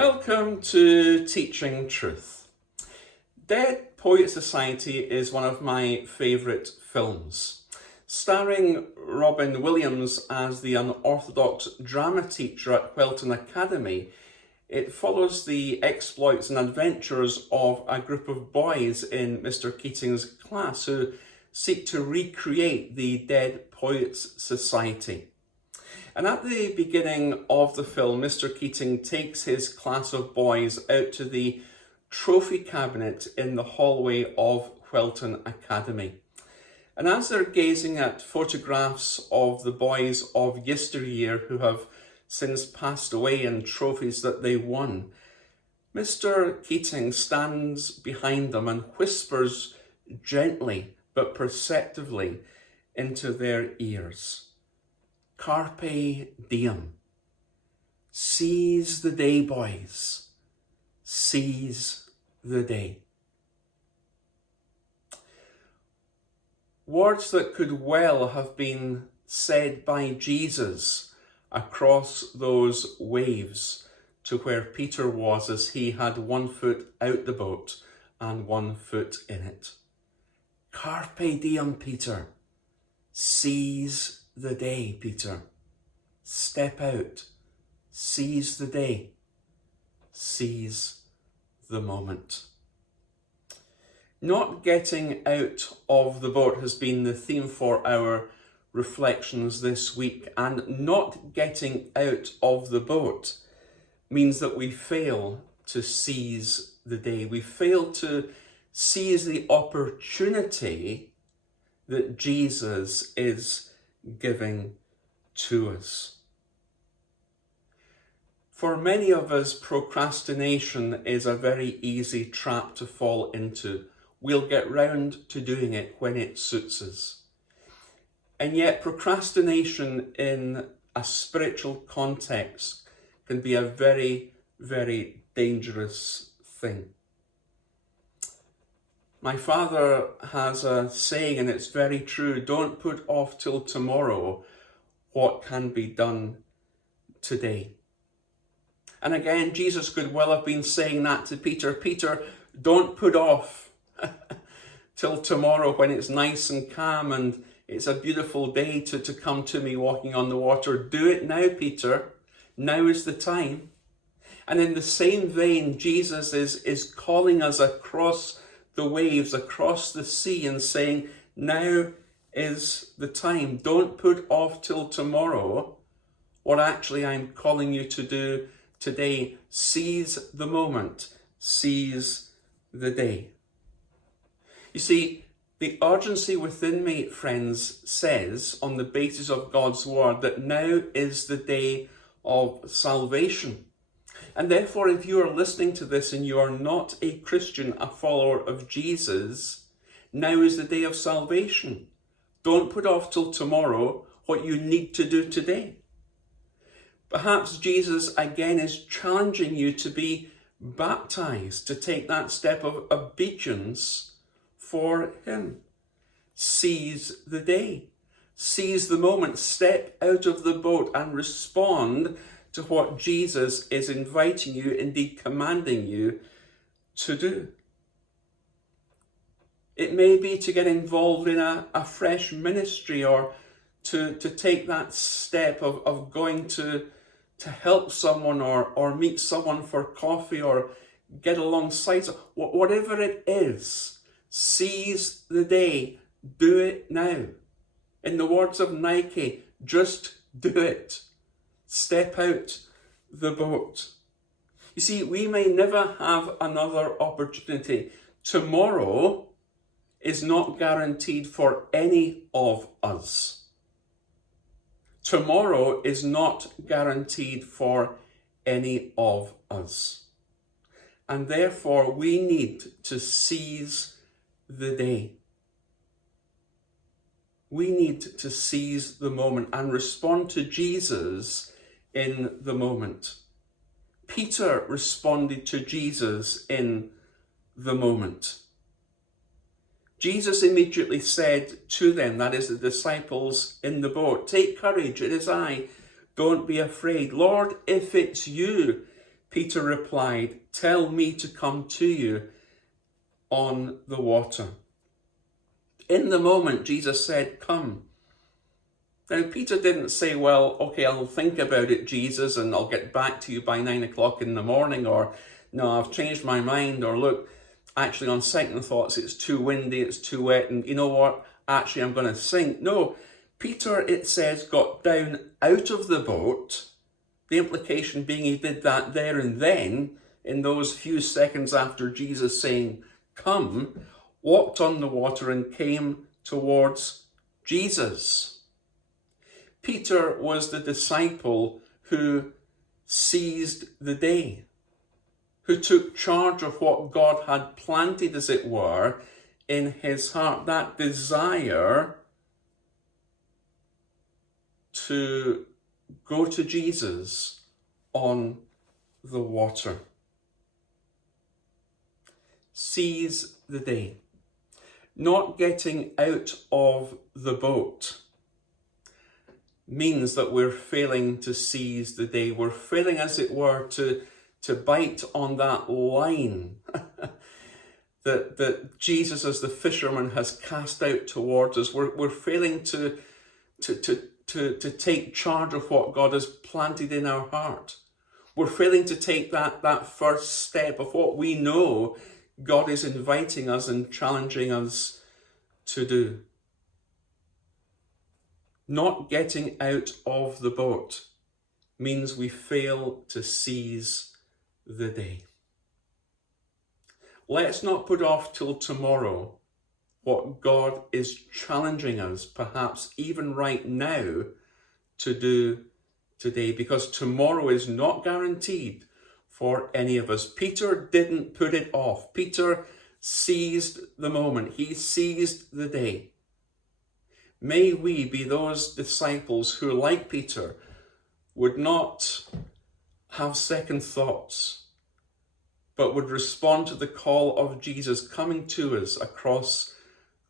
Welcome to Teaching Truth. Dead Poets Society is one of my favourite films. Starring Robin Williams as the unorthodox drama teacher at Whelton Academy, it follows the exploits and adventures of a group of boys in Mr. Keating's class who seek to recreate the Dead Poets Society. And at the beginning of the film, Mr. Keating takes his class of boys out to the trophy cabinet in the hallway of Whelton Academy. And as they're gazing at photographs of the boys of yesteryear who have since passed away and trophies that they won, Mr. Keating stands behind them and whispers gently but perceptively into their ears. Carpe diem. Seize the day, boys. Seize the day. Words that could well have been said by Jesus across those waves to where Peter was as he had 1 foot out the boat and 1 foot in it. Carpe diem, Peter. Seize the day, Peter. Step out. Seize the day. Seize the moment. Not getting out of the boat has been the theme for our reflections this week, and not getting out of the boat means that we fail to seize the day. We fail to seize the opportunity that Jesus is giving to us. For many of us, procrastination is a very easy trap to fall into. We'll get round to doing it when it suits us. And yet procrastination in a spiritual context can be a very, very dangerous thing. My father has a saying, and it's very true: don't put off till tomorrow what can be done today. And again, Jesus could well have been saying that to Peter. Peter, don't put off till tomorrow when it's nice and calm and it's a beautiful day to come to me walking on the water. Do it now, Peter. Now is the time. And in the same vein, Jesus is calling us across the waves, across the sea, and saying, now is the time. Don't put off till tomorrow what actually I'm calling you to do today. Seize the moment. Seize the day. You see, the urgency within me, friends, says, on the basis of God's word, that now is the day of salvation. And therefore, if you are listening to this and you are not a Christian, a follower of Jesus, now is the day of salvation. Don't put off till tomorrow what you need to do today. Perhaps Jesus again is challenging you to be baptized, to take that step of obedience for him. Seize the day. Seize the moment. Step out of the boat and respond to what Jesus is inviting you, indeed commanding you to do. It may be to get involved in a fresh ministry, or to take that step of going to help someone, or meet someone for coffee, or get alongside. Whatever it is, seize the day. Do it now. In the words of Nike, just do it. Step out the boat. You see, we may never have another opportunity. Tomorrow is not guaranteed for any of us. Tomorrow is not guaranteed for any of us. And therefore, we need to seize the day. We need to seize the moment and respond to Jesus in the moment. Peter responded to Jesus in the moment. Jesus immediately said to them, that is the disciples in the boat, "Take courage, it is I. Don't be afraid. Lord, if it's you, Peter replied, "Tell me to come to you on the water." In the moment, Jesus said, "Come." Now, Peter didn't say, "Well, okay, I'll think about it, Jesus, and I'll get back to you by 9 o'clock in the morning," or, "No, I've changed my mind," or, "Look, actually on second thoughts, it's too windy, it's too wet, and you know what? Actually, I'm going to sink." No, Peter, it says, got down out of the boat. The implication being he did that there and then, in those few seconds after Jesus saying, "Come," walked on the water and came towards Jesus. Peter was the disciple who seized the day, who took charge of what God had planted, as it were, in his heart, that desire to go to Jesus on the water. Seize the day. Not getting out of the boat means that we're failing to seize the day. We're failing, as it were, to bite on that line that Jesus, as the fisherman, has cast out towards us. We're failing to take charge of what God has planted in our heart. We're failing to take that first step of what we know God is inviting us and challenging us to do. Not getting out of the boat means we fail to seize the day. Let's not put off till tomorrow what God is challenging us, perhaps even right now, to do today, because tomorrow is not guaranteed for any of us. Peter didn't put it off. Peter seized the moment. He seized the day. May we be those disciples who, like Peter, would not have second thoughts, but would respond to the call of Jesus coming to us across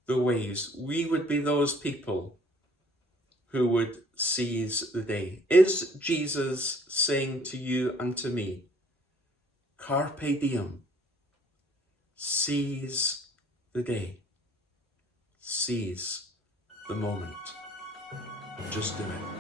the waves. We would be those people who would seize the day. Is Jesus saying to you and to me, carpe diem, seize the day, seize the moment, just do it.